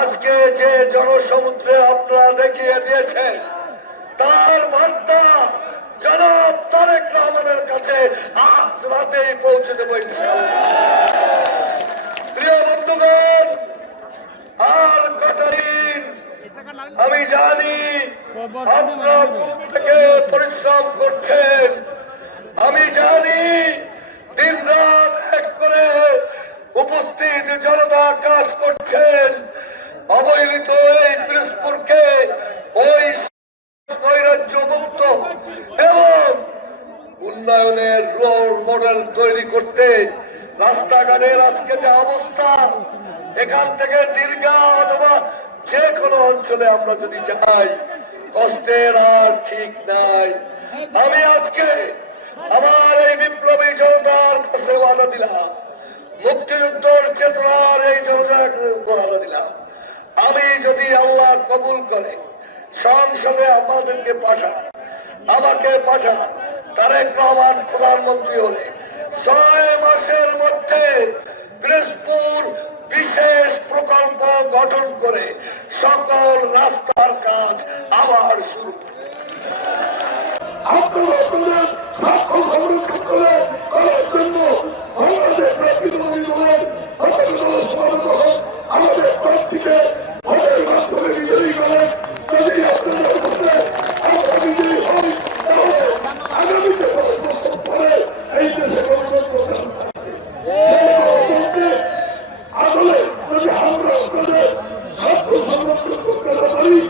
আজকে যে জনসমুদ্রে আপনারা দেখিয়ে দিয়েছেন তার বার্তা জনাব তারেক রহমানের কাছে আজ রাতেই পৌঁছে দেব ইনশাআল্লাহ। প্রিয় বন্ধুগণ, আর কটা দিন আমি জানি আপনারা বুক থেকে পরিশ্রম করছেন, আমি জানি দিন রাত এক করে উপস্থিত জনতা কাজ করছেন অবহেলিত এই পিরোজপুরকে ওই নৈরাজ্য মুক্ত এবং উন্নয়নের রোল মডেল তৈরি করতে। রাস্তাঘাটের আজকে যে অবস্থা, এখান থেকে দীর্ঘা অথবা যে কোনো অঞ্চলে আমরা যদি যাই কষ্টের আর ঠিক নাই। আমি আজকে আমার এই বিপ্লবী জনতার কাছে ওয়াদা দিলাম, মুক্তিযুদ্ধের চেতনার এই জনতাকে ওয়াদা দিলাম, আমি যদি আল্লাহ কবুল করে সংসদে আমাদেরকে পাঠান, আমাকে পাঠান, তারেক রহমান প্রধানমন্ত্রী হলে 6 মাসের মধ্যে পিরোজপুর বিশেষ প্রকল্প গঠন করে সকল রাস্তার কাজ আবার শুরু করবে। আসলে যদি আমরা আপনাদের স্বার্থ সংরক্ষণ করতে না পারি